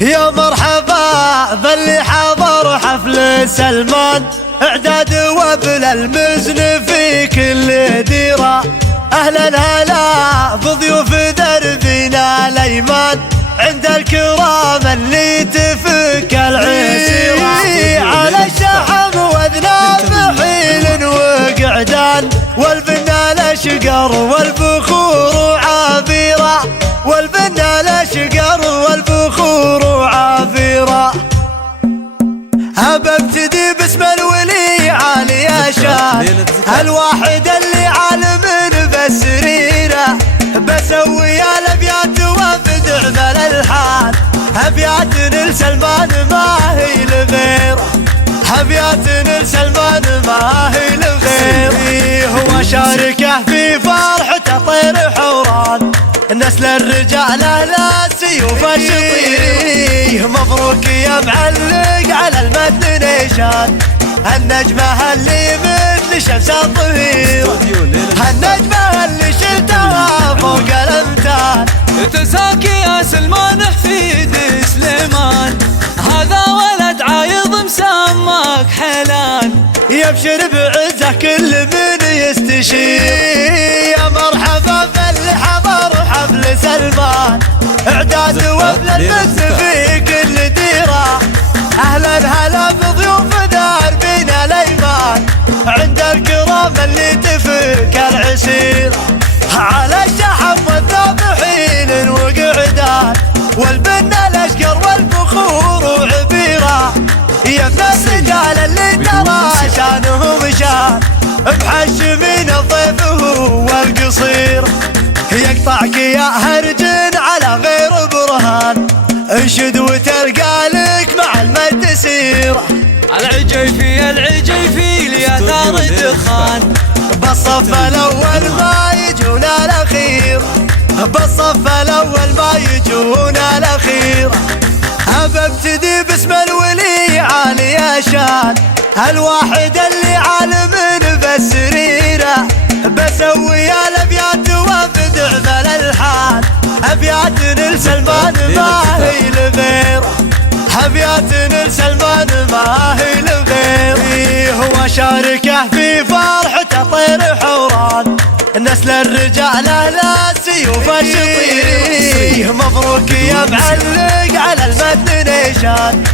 يا مرحبا باللي حضر حفل سلمان، اعداد وابل المزن في كل ديرة. اهلا هلا بضيوف دربنا الايمان، عند الكرام اللي تفك العسيرة. على الشحم واذناب حيل وقعدان، والبنا الاشقر والبخور عابرة، والبنا الاشقر والبخور عابرة. ابتدي باسم الولي علي شان، الواحد اللي عالم بسريره، بسوي الابيات وابدع بالالحان. ابيات لسلمان ما هي لغيره، ابيات لسلمان ما هي لغيره. هو شاركه في فرحته طير حوران، نسل الرجال اهل السيوف الشطير. مبروك يا معلق على المتن نيشان، النجمة اللي مثل شمس الظهير، النجمة اللي شلتها فوق الامتار. تزاكي يا سلمان حفيد سليمان، هذا ولد عايض مسماك حلان. يبشر بعزه كل من يستشير، يا مرحبا باللي حضر حفل سلمان، اعداد وابل المزن في كل ديره. اهلا هلا بضيوف دربنا الايمان، عند الكرام اللي تفك العسير. على الشحم والذابحين وقعدان، والبنا الاشقر والبخور وعبيره. يا ابن الرجال اللي ترى شانهم شان، محشمين الضيف هو القصير. يقطعك يا هرجن على غير برهان، انشد وتلقى لك مع المد سيره. العجيفي العجيفي ليثار الدخان، بالصف الاول ما يجون الاخير، بالصف الاول ما يجون الاخير. ابتدي باسم الولي علي شان، الواحد اللي عالم بسريره، بسوي الابيات وابدع بالالحان. ابيات لسلمان ما هي لغيره، ابيات لسلمان ما هي لغيره. هو شاركه في فرحته طير حوران، نسل الرجال اهل السيوف الشطير. مبروك يا معلق على المتن نيشان،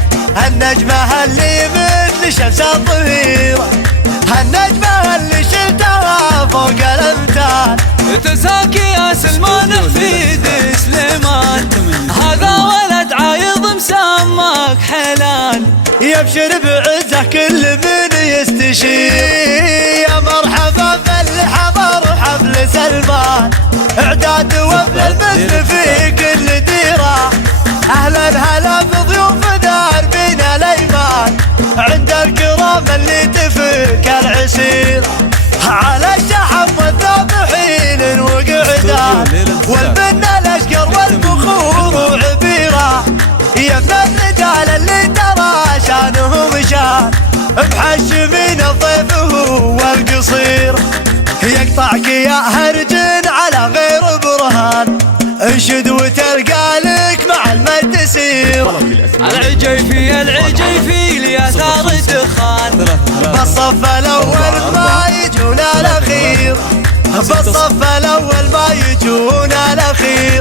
النجمة اللي مثل شمس الظهير، النجمة اللي شلتها فوق الامتار. تزاكي يا سلمان حفيد سليمان، هذا ولد عايض مسماك حلان. يبشر بعزه كل من يستشير، يا مرحبا باللي حضر حفل سلمان، اعداد وابل المزن في كل ديره. اهلا هلا بضيوف دربنا الايمان، عند الكرام اللي تفك العسير. على الشحم والذابحين وقعدان، والبنا الاشقر والبخور وعبيره. يا ابن الرجال اللي ترى شانهم شان، محشمين الضيف هو القصير. يقطعك يا هرجن على غير برهان، انشد وتلقى لك مع المد سير. العجيفي العجيفي ليثار الدخان، بالصف الاول ما يجون الاخير، بالصف الاول ما يجون الاخير.